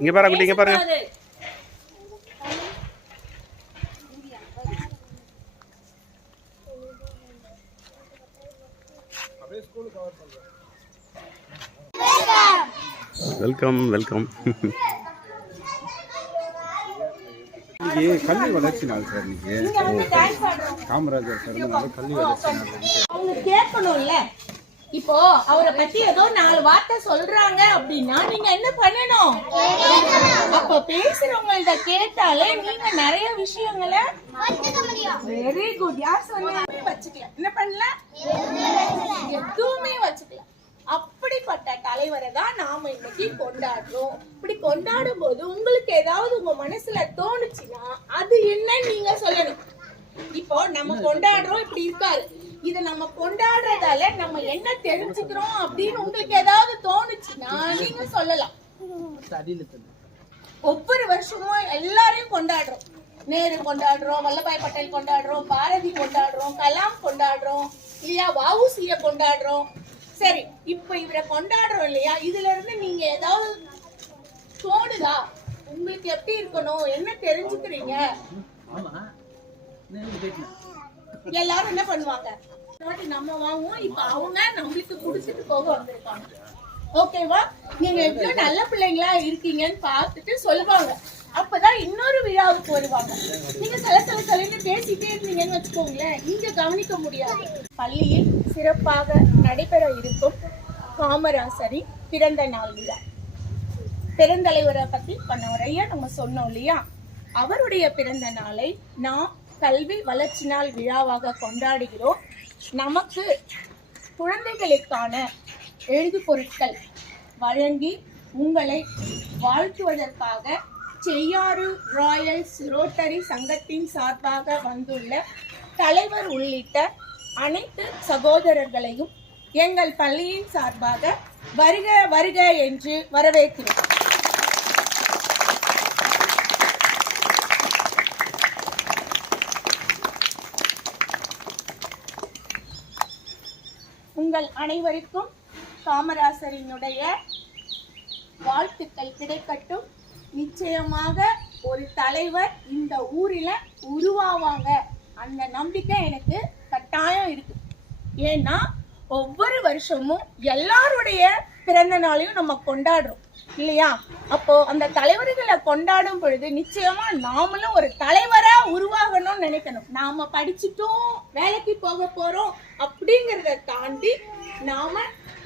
இங்க பாருங்க குட்டி இங்க பாருங்க. Welcome welcome. இன்னைக்கு கல்வி வளர்ச்சி நாள் சார் இன்னைக்கு. காமராஜர் பிறந்தநாள் கல்வி வளர்ச்சி நாள். இப்போ அவரை பத்தி ஏதோ நாலு வார்த்தை சொல்றாங்க அப்படின்னா நீங்க என்ன பண்ணணும்? அப்ப பேசுறவங்கள்ட்ட கேட்டாலே நீங்க நிறைய விஷயங்களை வெரி குட் யார் சொன்னாலுமே வச்சுக்கலாம் என்ன பண்ணல? எதுவுமே வச்சுக்கலாம் அப்படிப்பட்ட தலைவரை தான் நாம இன்னைக்கு கொண்டாடுறோம். இப்படி கொண்டாடும் போது உங்களுக்கு ஏதாவது உங்க மனசுல தோணுச்சுன்னா அது என்ன நீங்க சொல்லணும். இப்போ நம்ம கொண்டாடுறோம் இப்படி இருக்காரு. இத நம்ம கொண்டாடுறதால நம்ம என்ன தெரிஞ்சுக்கிறோம் அப்படின்னு உங்களுக்கு ஏதாவது தோணுச்சுன்னா நீங்க சொல்லலாம். ஒவ்வொரு வருஷமும் எல்லாரையும் கொண்டாடுறோம். நேரு கொண்டாடுறோம் வல்லபாய் பட்டேல் கொண்டாடுறோம் பாரதி கொண்டாடுறோம் கலாம் கொண்டாடுறோம் இல்லையா வவுசிய கொண்டாடுறோம். சரி இப்போ இவரை கொண்டாடுறோம் இல்லையா? இதுல இருந்து நீங்க ஏதாவது தோணுதா? உங்களுக்கு எப்படி இருக்கணும்? என்ன தெரிஞ்சுக்கிறீங்க? எல்லாரும் என்ன பண்ணுவாங்க? நம்ம வாங்குவோம். இப்ப அவங்க நம்மளுக்கு குடிச்சிட்டு போக வந்திருக்காங்க. ஓகேவா? நீங்க எவ்வளவு நல்ல பிள்ளைங்களா இருக்கீங்கன்னு பார்த்துட்டு சொல்லுவாங்க. அப்பதான் இன்னொரு விழாவுக்கு வருவாங்க நீங்க சில சில சிலன்னு பேசிட்டே இருந்தீங்கன்னு வச்சுக்கோங்களேன். இங்க கவனிக்க முடியாது. பள்ளியில் சிறப்பாக நடைபெற இருக்கும் காமராசரின் பிறந்த நாள் விழா. பெருந்தலைவரை பத்தி பண்ண நம்ம சொன்னோம் இல்லையா? அவருடைய பிறந்த நாளை நாம் கல்வி வளர்ச்சி நாள் விழாவாக கொண்டாடுகிறோம். நமக்கு குழந்தைகளுக்கான எழுது பொருட்கள் வழங்கி உங்களை வாழ்த்துவதற்காக செய்யாறு ராயல்ஸ் ரோட்டரி சங்கத்தின் சார்பாக வந்துள்ள தலைவர் உள்ளிட்ட அனைத்து சகோதரர்களையும் எங்கள் பள்ளியின் சார்பாக வருக வருக என்று வரவேற்கிறோம். உங்கள் அனைவருக்கும் காமராசரினுடைய வாழ்த்துக்கள் கிடைக்கட்டும். நிச்சயமாக ஒரு தலைவர் இந்த ஊரில் உருவாவாங்க. அந்த நம்பிக்கை எனக்கு கட்டாயம் இருக்கு. ஏன்னா ஒவ்வொரு வருஷமும் எல்லாருடைய பிறந்த நாளையும் நம்ம கொண்டாடுறோம். இல்லையா? அப்போ அந்த தலைவர்களை கொண்டாடும் பொழுது நிச்சயமா நாமளும் ஒரு தலைவரா உருவாகணும்னு நினைக்கணும். நாம படிச்சுட்டோம் வேலைக்கு போக போறோம் அப்படிங்கிறத தாண்டி நாம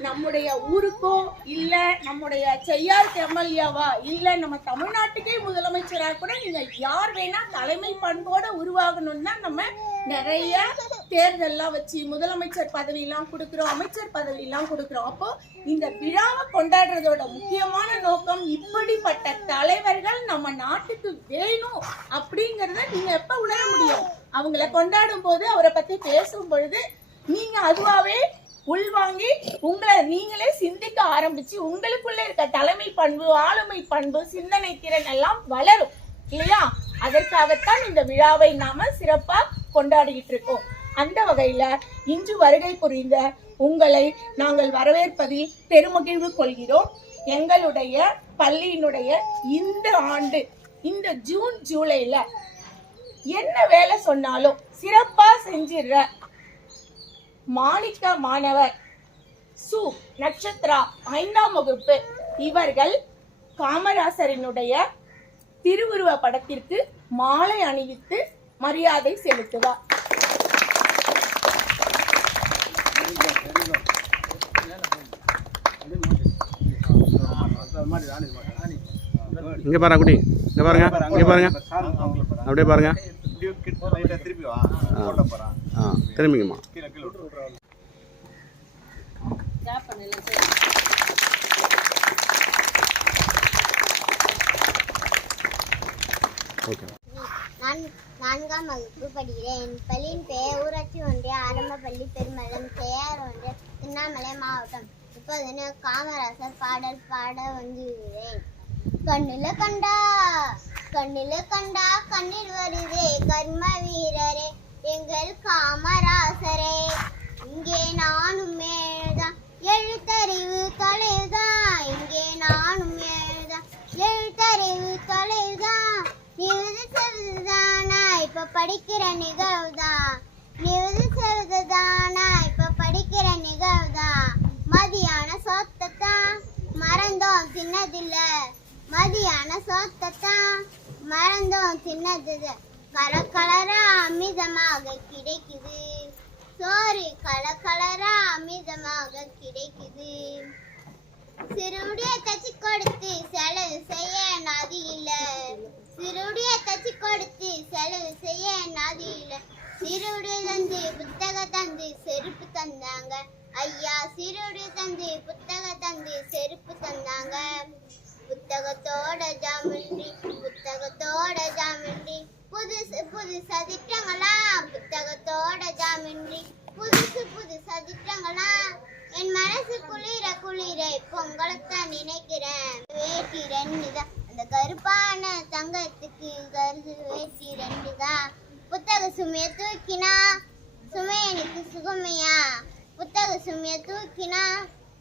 நம்முடைய ஊருக்கோ இல்ல நம்முடைய செய்யார் எம்எல்ஏவா இல்ல நம்ம தமிழ்நாட்டுக்கே முதலமைச்சரா கூட நீங்க யார் வேணா தலைமை பண்போட உருவாகணும்னு தான் நம்ம நிறைய தேர்தல்லாம் வச்சு முதலமைச்சர் பதவியெல்லாம் கொடுக்குறோம் அமைச்சர் பதவியெல்லாம் கொடுக்குறோம். அப்போ இந்த விழாவை கொண்டாடுறதோட முக்கியமான நோக்கம் இப்படிப்பட்ட தலைவர்கள் நம்ம நாட்டுக்கு வேணும் அப்படிங்கறத நீங்க எப்ப உணர முடியும்? அவங்கள கொண்டாடும் போது அவரை பத்தி பேசும் பொழுது நீங்க அதுவாவே உள்வாங்கி உங்களை நீங்களே சிந்திக்க ஆரம்பிச்சு உங்களுக்குள்ள இருக்க தலைமை பண்பு ஆளுமை பண்பு சிந்தனை திறன் எல்லாம் வளரும். இல்லையா? அதற்காகத்தான் இந்த விழாவை நாம சிறப்பா கொண்டாடிட்டு இருக்கோம். அந்த வகையில இன்று வருகை புரிந்த உங்களை நாங்கள் வரவேற்பதில் பெருமகிழ்வு கொள்கிறோம். எங்களுடைய பள்ளியினுடைய இந்த ஆண்டு இந்த ஜூன் ஜூலைல என்ன வேலை சொன்னாலும் சிறப்பா செஞ்சிடுற மாணிக்க மாணவர் சு. நட்சத்திரா ஐந்தாம் வகுப்பு. இவர்கள் காமராசரினுடைய திருவுருவ படத்திற்கு மாலை அணிவித்து மரியாதை செலுத்துவார். இங்க பாருங்க குட்டி. இங்க பாருங்க இங்க பாருங்க. அப்படியே பாருங்க. ஆ. திரும்பிங்கம்மா. கீழே கீழே விட்டுரு. ஓகே. நான் நான்காம் வகுப்பு படிக்கிறேன். என் பள்ளியின் பெயர் ஊராட்சி ஒன்றிய ஆரம்ப பள்ளி பெருமளம் பெயர் ஒன்றிய திருவண்ணாமலை மாவட்டம். முப்பதுன்னு காமராசர் பாடல் பாட வந்துகிறேன் கண்ணில கண்டா கண்ணில கண்டா கண்ணில் வருதே கர்ம வீரரே எங்கள் காமராசரே. இங்கே நானும் மேல்தான் எழுத்தறிவு தொலைதான் இங்கே நானும் மேல்தான் எழுத்தறிவு தொலைதான் நிவது செவதுதானா இப்ப படிக்கிற நிகழ்வுதான் நிவது செவதுதானா மதியான சோத்தத்தான் மறந்தோம் தின்னதில்ல மதியான சோத்தத்தான் மறந்தோம் தின்னது கலர் கலரா அமிதமாக கிடைக்குது. சோறு கலர் கலரா அமிதமாக கிடைக்குது. சிறுடைய தச்சு கொடுத்து செலவு செய்ய நதி இல்ல. சிறுடைய தச்சு கொடுத்து செலவு செய்ய நதி இல்ல. சிறுடி தந்து புத்தக தந்து செருப்பு தந்தாங்க. ஐயா சிறுடி தந்து புத்தக தந்து செருப்பு தந்தாங்க. புத்தகத்தோட ஜாமின்றி புத்தகத்தோட ஜாமின்றி. புதுசு புது சதிட்டங்களா புத்தகத்தோட ஜாமின்றி. புதுசு புது சதிட்டங்களா என் மனசு குளிர குளிர பொங்கலத்தான் நினைக்கிறேன். வேட்டி ரெண்டு தான். அந்த கருப்பான தங்கத்துக்கு கருது வேட்டி ரெண்டு தான். புத்தக சுமைய தூக்கினா சுமையனுக்கு சுகமையா? புத்தக சுமைய தூக்கினா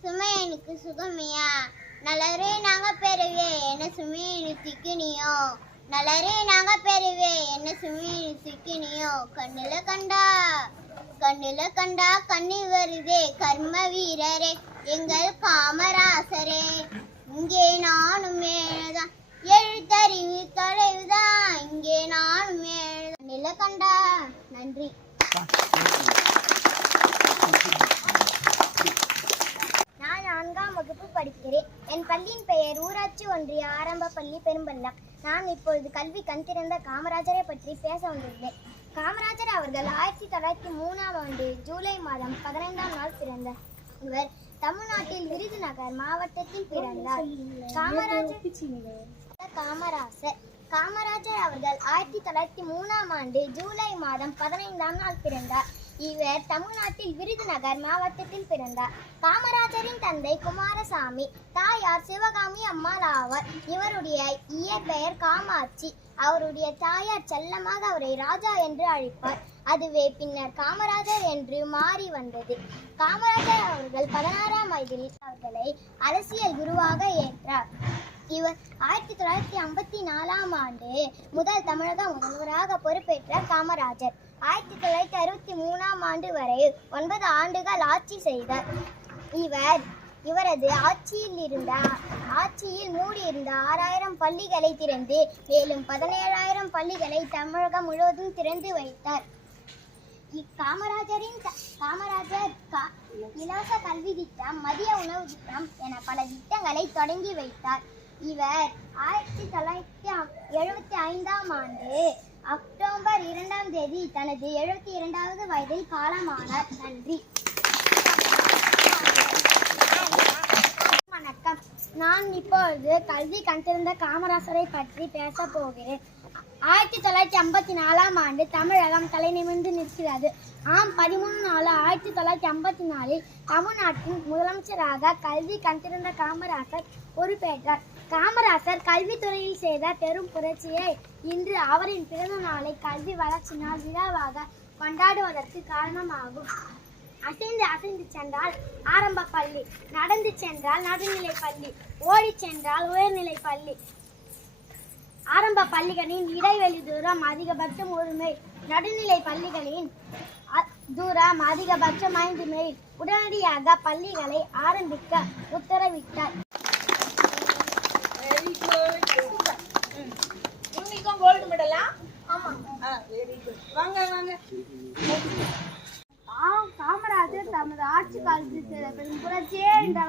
சுமையனுக்கு சுகமையா? நலரே நாங்க பெறுவே என்ன சுமையனு திக்கினியோ நலரே நாங்க பெறுவே என்ன சுமையனு திக்கினியோ கண்ணுல கண்டா கண்ணுல கண்டா கண்ணி வருதே கர்ம வீரரே எங்கள் காமராசரே. இங்கே நானும் மேலதான் எழுத்தறிவு தொலைவுதான். இங்கே நானும் மேலதான் கண்டா. நன்றி. நான் நான்காம் வகுப்பு படிக்கிறேன். என் பள்ளியின் பெயர் ஊராட்சி ஒன்றிய ஆரம்ப பள்ளி பெரும்பள்ளம். நான் இப்பொழுது கல்வி கண் திறந்த காமராஜரை பற்றி பேச வந்துள்ளேன். காமராஜர் அவர்கள் ஆயிரத்தி தொள்ளாயிரத்தி மூணாம் ஆண்டு ஜூலை மாதம் பதினைந்தாம் நாள் பிறந்தார். இவர் தமிழ்நாட்டில் விருதுநகர் மாவட்டத்தில் பிறந்தார். காமராஜர் காமராசர். காமராஜர் அவர்கள் ஆயிரத்தி தொள்ளாயிரத்தி மூணாம் ஆண்டு ஜூலை மாதம் பதினைந்தாம் நாள் பிறந்தார். இவர் தமிழ்நாட்டில் விருதுநகர் மாவட்டத்தில் பிறந்தார். காமராஜரின் தந்தை குமாரசாமி தாயார் சிவகாமி அம்மாள் ஆவார். இவருடைய இயற்பெயர் காமாட்சி. அவருடைய தாயார் செல்லமாக அவரை ராஜா என்று அழைப்பார். அதுவே பின்னர் காமராஜர் என்று மாறி வந்தது. காமராஜர் அவர்கள் பதினாறாம் வயதில் அவர்களை அரசியல் குருவாக ஏற்றார். இவர் ஆயிரத்தி தொள்ளாயிரத்தி ஐம்பத்தி நாலாம் ஆண்டு முதல் தமிழக முதல்வராக பொறுப்பேற்ற காமராஜர். ஆயிரத்தி தொள்ளாயிரத்தி அறுபத்தி மூணாம் ஆண்டு வரை ஒன்பது ஆண்டுகள் ஆட்சி செய்தார் இவர் இவரது ஆட்சியில் இருந்த ஆட்சியில் மூடியிருந்த ஆறாயிரம் பள்ளிகளை திறந்து மேலும் பதினேழாயிரம் பள்ளிகளை தமிழகம் முழுவதும் திறந்து வைத்தார். இக்காமராஜரின் காமராஜர் இலவச கல்வி திட்டம் மதிய உணவு திட்டம் என பல திட்டங்களை தொடங்கி வைத்தார். இவர் ஆயிரத்தி தொள்ளாயிரத்தி எழுபத்தி ஐந்தாம் ஆண்டு அக்டோபர் இரண்டாம் தேதி தனது எழுபத்தி இரண்டாவது வயதில் காலமானார். நன்றி. வணக்கம். நான் இப்பொழுது கல்வி கண்டிருந்த காமராசரை பற்றி பேச போகிறேன். ஆயிரத்தி தொள்ளாயிரத்தி ஐம்பத்தி நாலாம் ஆண்டு தமிழகம் தலை நிமிர்ந்து நிற்கிறது. ஆம் பதிமூணு நாலு ஆயிரத்தி தொள்ளாயிரத்தி ஐம்பத்தி நாலில் தமிழ்நாட்டின் முதலமைச்சராக கல்வி கண்டிருந்த காமராசர் பொறுப்பேற்றார். காமராசர் கல்வித்துறையில் செய்த பெரும் புரட்சியை இன்று அவரின் பிறந்த நாளை கல்வி வளர்ச்சி நாள் விழாவாக கொண்டாடுவதற்கு காரணமாகும். அசைந்து அசைந்து சென்றால் ஆரம்ப பள்ளி நடந்து சென்றால் நடுநிலை பள்ளி ஓடி சென்றால் உயர்நிலை பள்ளி. ஆரம்ப பள்ளிகளின் இடைவெளி தூரம் அதிகபட்சம் ஒரு மைல் நடுநிலை பள்ளிகளின் அ- தூரம் அதிகபட்சம் ஐந்து மைல். உடனடியாக பள்ளிகளை ஆரம்பிக்க உத்தரவிட்டார். வெரி கோல்டு மெடலா ஆமா. வெரி குட் வாங்க வாங்க. காமராஜர் தமது ஆட்சி காலத்தில் செய்த பெரும் புரட்சியே இன்று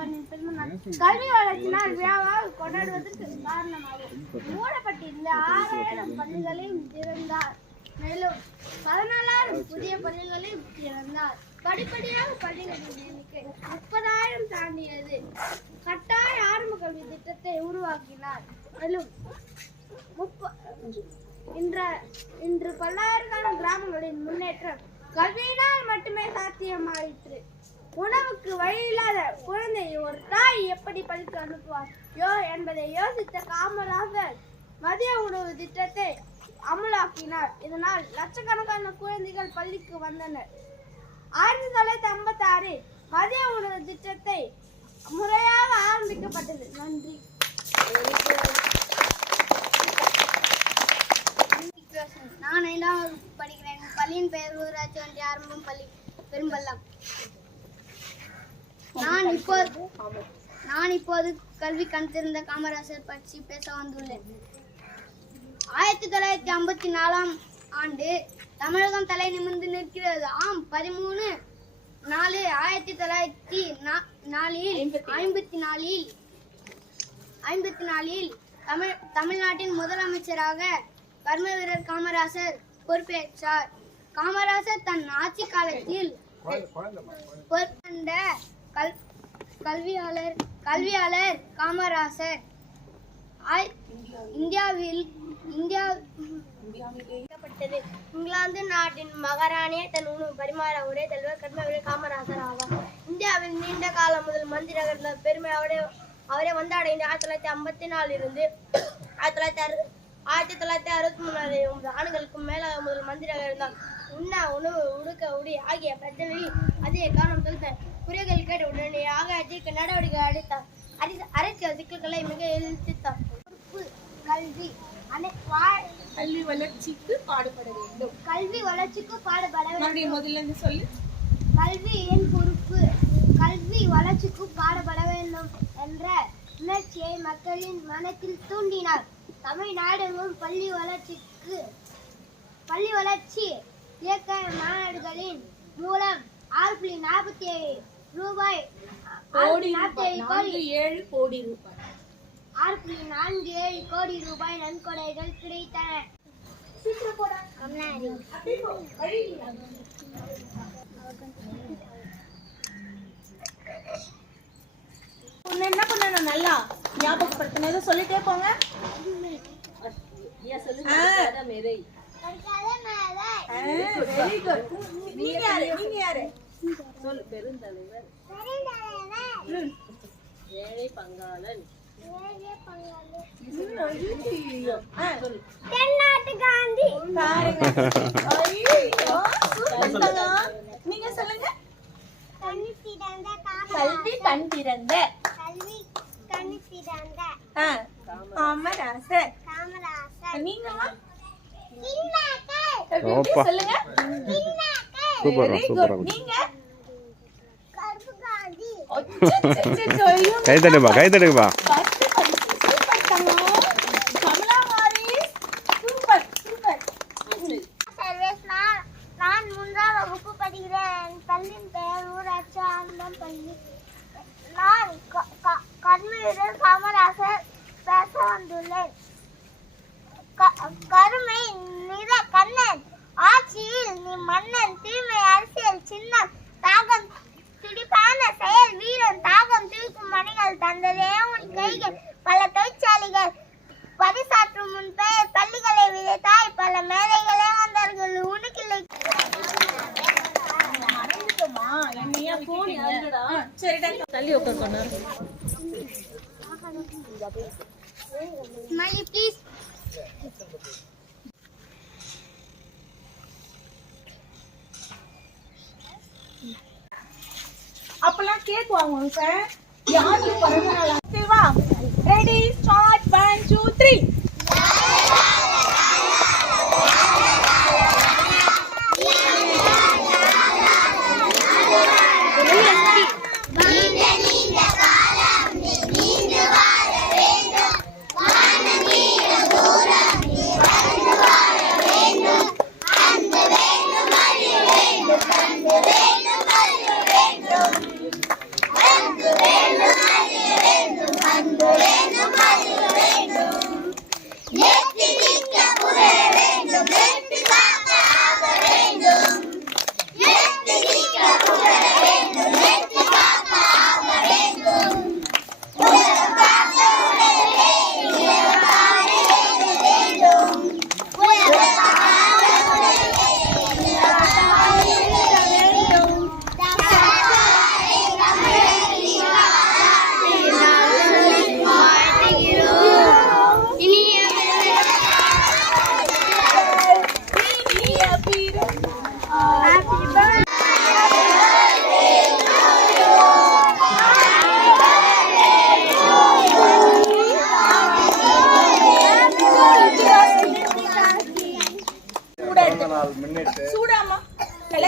கல்வி வளர்ச்சினால் விழாவாக கொண்டாடுவதற்கு காரணமாகும் மூடப்பட்டிருந்த ஆறாயிரம் பள்ளிகளையும் திறந்தார். மேலும் பதினாலாயிரம் புதிய பள்ளிகளையும் திறந்தார். படிப்படியாக பள்ளிகளின் எண்ணிக்கை முப்பதாயிரம் தாண்டியது. கட்டாய ஆரம்ப கல்வி திட்டத்தை உருவாக்கினார். மேலும் முப்ப இன்ற இன்று பல்லாயிரக்கான கிராமங்களின் முன்னேற்றம் கல்வியினால் மட்டுமே சாத்தியமாயிற்று. உணவுக்கு வழி இல்லாத குழந்தையை ஒரு தாய் எப்படி பள்ளிக்கு அனுப்புவார்? யோ என்பதை யோசித்த காமராஜர் மதிய உணவு திட்டத்தை அமலாக்கினார். இதனால் லட்சக்கணக்கான குழந்தைகள் பள்ளிக்கு வந்தனர். ஆயிரத்தி தொள்ளாயிரத்தி ஐம்பத்தி ஆறு மதிய உணவு திட்டத்தை முறையாக ஆரம்பிக்கப்பட்டது. நன்றி. நான் ஐந்தாம் வகுப்பு பள்ளியின் பெயர் ஊராட்சி ஒன்றிய ஆரம்பம் பள்ளி பெரும்பள்ளம். நான் இப்போது நான் இப்போது கல்வி கண் காமராசர் பற்றி பேச வந்துள்ளேன். ஆயிரத்தி தொள்ளாயிரத்தி ஐம்பத்தி நாலாம் ஆண்டு தமிழகம் தலை நிமிர்ந்து நிற்கிறது. ஆம் பதிமூணு நாலு ஆயிரத்தி தொள்ளாயிரத்தி நா- நாலில் ஐம்பத்தி நாலில் ஐம்பத்தி நாலில் தமிழ் தமிழ்நாட்டின் முதலமைச்சராக கர்ம வீரர் காமராசர் பொறுப்பேற்றார். காமராசர் தன் ஆட்சி காலத்தில் பொறுப்பண்ட கல் கல்வியாளர் கல்வியாளர் காமராசர். ஆய்- இந்தியாவில் இந்தியா பட்டது இங்கிலாந்து நாட்டின் மகாராணியை தன் உணவு பரிமாற ஒரே தலைவர் கர்மவீரர் காமராசர் ஆவார். இந்தியாவில் நீண்ட காலம் முதல் மந்திரி இருந்த பெருமை அவரே அவரே வந்து அடைந்து ஆயிரத்தி தொள்ளாயிரத்தி ஐம்பத்தி நாலில் இருந்து ஆயிரத்தி தொள்ளாயிரத்தி அறு ஆயிரத்தி தொள்ளாயிரத்தி அறுபத்தி மூணு ஒன்பது ஆண்டுகளுக்கும் மேலாக முதல் மந்திரியாக இருந்தார் உண்ணா உணவு உடுக்க உடி ஆகிய பிரச்சனையில் அதிக கவனம் செலுத்த குறைகள் கேட்டு உடனடியாக அதிக நடவடிக்கை அளித்தார். அரச- அரசியல் சிக்கல்களை மிக எதிர்த்தார் கல்வி அனை- கல்வி வளர்ச்சிக்கு பாடுபட வேண்டும். கல்வி வளர்ச்சிக்கு பாடுபட வேண்டும். முதல்ல இருந்து சொல்லு. கல்வி என் பொறுப்பு. கல்வி வளர்ச்சிக்கு பாடுபட வேண்டும் என்ற உணர்ச்சியை மக்களின் மனத்தில் தூண்டினார். தமிழ்நாடெங்கும் பள்ளி வளர்ச்சிக்கு பள்ளி வளர்ச்சி இயக்க மாநாடுகளின் மூலம் ஆறு புள்ளி நாற்பத்தி ஏழு ரூபாய். ஏழு கோடி ரூபாய். ஆறு புள்ளி நான்கு ஏழு கோடி ரூபாய் நன்கொடைகள் கிடைத்தன. கமலாரி உன்னை என்ன பண்ணணும் நல்லா? ஞாபகப்படுத்தினதை சொல்லிட்டே போங்க. வெரி குட் நீங்க யாரு? நீங்க யாரு? பாருங்க தங்கம். நீங்க சொல்லுங்க. கல்வி கண் திறந்த கல்வி கண்ணு திறந்த ஆ, காமராசர். காமராசர். நீங்கம்மா. சொல்லுங்க. சூப்பர் சூப்பர் நீங்க? காந்தி கை தட்டுப்பா கை தட்டுப்பா first பரிசு. சூப்பர் தங்கம். Kamala Maurice. Super, super. Services நான் நான் மூன்றாம் வகுப்பு படிக்கிறேன். என் பள்ளியின் பெயர் ஊராட்சி ஆனந்தம் பள்ளி. நான் க- கர்மவீரர் காமராசர் பேச வந்துள்ளேன். கருமை நிற கண்ணன் ஆட்சியில் நீ மன்னன் தீமை அரசியல் சின்னம் தாகம் துடிப்பான செயல் வீரன் தாகம் துடிக்கும் மணிகள் தந்ததே உன் கைகள் பல தொழிற்சாலைகள் பரிசாற்றும் உன் பெயர் பள்ளிகளை விதைத்தாய் பல மேலைகளே வந்தார்கள் உனக்கில்லை ப்ளீஸ் அப்பெல்லாம் கேக் வாங்குவோம் சார் யாருக்கு பிறந்த நாள் ready start one two three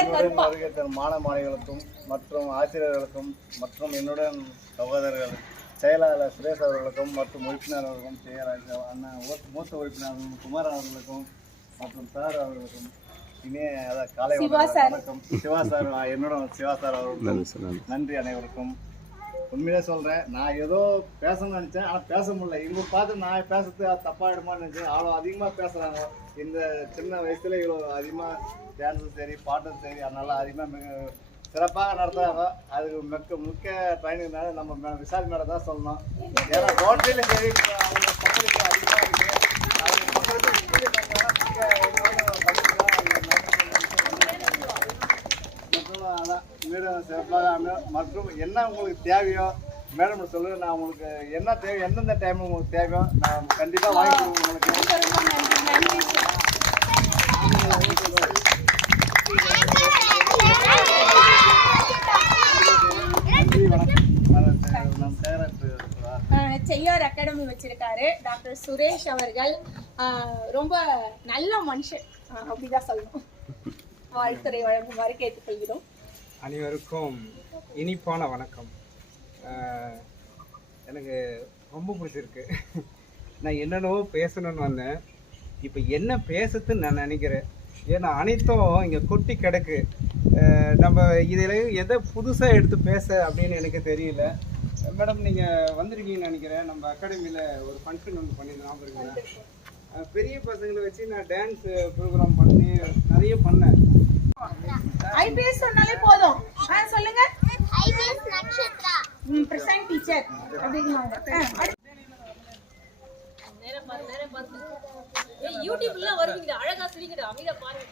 என்னுடன் கருப்பா. வருகை தரும் மாணவ மாணவிகளுக்கும் மற்றும் ஆசிரியர்களுக்கும் மற்றும் என்னுடன் சகோதரர்கள் செயலாளர் சுரேஷ் அவர்களுக்கும் மற்றும் உறுப்பினர் அவர்களுக்கும் செயலாளர் அண்ணன் மூத்த- மூத்த உறுப்பினர் குமார் அவர்களுக்கும் மற்றும் சார் அவர்களுக்கும் இனிய காலை சிவா வணக்கம். சிவா சார் என்னோட சிவா சார் அவர்களுக்கும் நன்றி அனைவருக்கும். உண்மையிலே சொல்கிறேன் நான் ஏதோ பேசணும்னு நினச்சேன். ஆனால் பேச முடியல. இவங்க பார்த்து நான் பேசுறது தப்பாயிடுமான்னு நினச்சேன். அவ்வளோ அதிகமாக பேசுகிறாங்க இந்த சின்ன வயசில் இவ்வளோ அதிகமாக டான்ஸும் சரி பாட்டும் சரி அதனால அதிகமாக மிக சிறப்பாக நடத்துகிறாங்க அதுக்கு மிக்க முக்கிய ட்ரைனிங்னால நம்ம மே- விசால் மேடம் தான் சொல்லணும். ஏன்னா கவர்மெண்ட்லேயும் சரி அவங்க அதிகமாக இருக்குது அவங்க பங்களிப்பு இப்படி பண்ணாங்கன்னா மிக என்னோட பங்களிப்பு தான் அவங்க வீடு சிறப்பாக அமையும் மற்றும் என்ன உங்களுக்கு தேவையோ மேடம் சொல்லுங்க நான் உங்களுக்கு என்ன தேவை எந்தெந்த டைம் உங்களுக்கு தேவையோ நான் கண்டிப்பாக வாங்கி உங்களுக்கு. நன்றி வணக்கம். செய்யார் அகாடமி வச்சிருக்காரு டாக்டர் சுரேஷ் அவர்கள். ரொம்ப நல்ல மனுஷன். அப்படிதான் சொல்லணும். வாழ்த்துறை வழங்குமாறு கேட்டுக்கொள்கிறோம். அனைவருக்கும் இனிப்பான வணக்கம். எனக்கு ரொம்ப பிடிச்சிருக்கு. நான் என்னென்னவோ பேசணும்னு வந்தேன். இப்போ என்ன பேசுறதுன்னு நான் நினைக்கிறேன். ஏன்னா அனைத்தும் இங்கே கொட்டி கிடக்கு. நம்ம இதில் எதை புதுசாக எடுத்து பேச அப்படின்னு எனக்கு தெரியல. மேடம் நீங்கள் வந்திருக்கீங்கன்னு நினைக்கிறேன். நம்ம அகாடமியில் ஒரு ஃபங்க்ஷன் ஒன்று பண்ணியிருந்தோம் பெரிய பசங்களை வச்சு நான் டான்ஸ் ப்ரோக்ராம் பண்ணி நிறைய பண்ணேன். ஐபிஎஸ் சொன்னாலே போதும். ஆ சொல்லுங்க. ஐபிஎஸ் நட்சத்திரா? Present teacher. அடுத்து. நேரம் பாரு நேரம் பாரு. ஏய் யூடியூப்ல வருவீங்க அழகா சிரிங்கடா அமைதியா பாருங்க.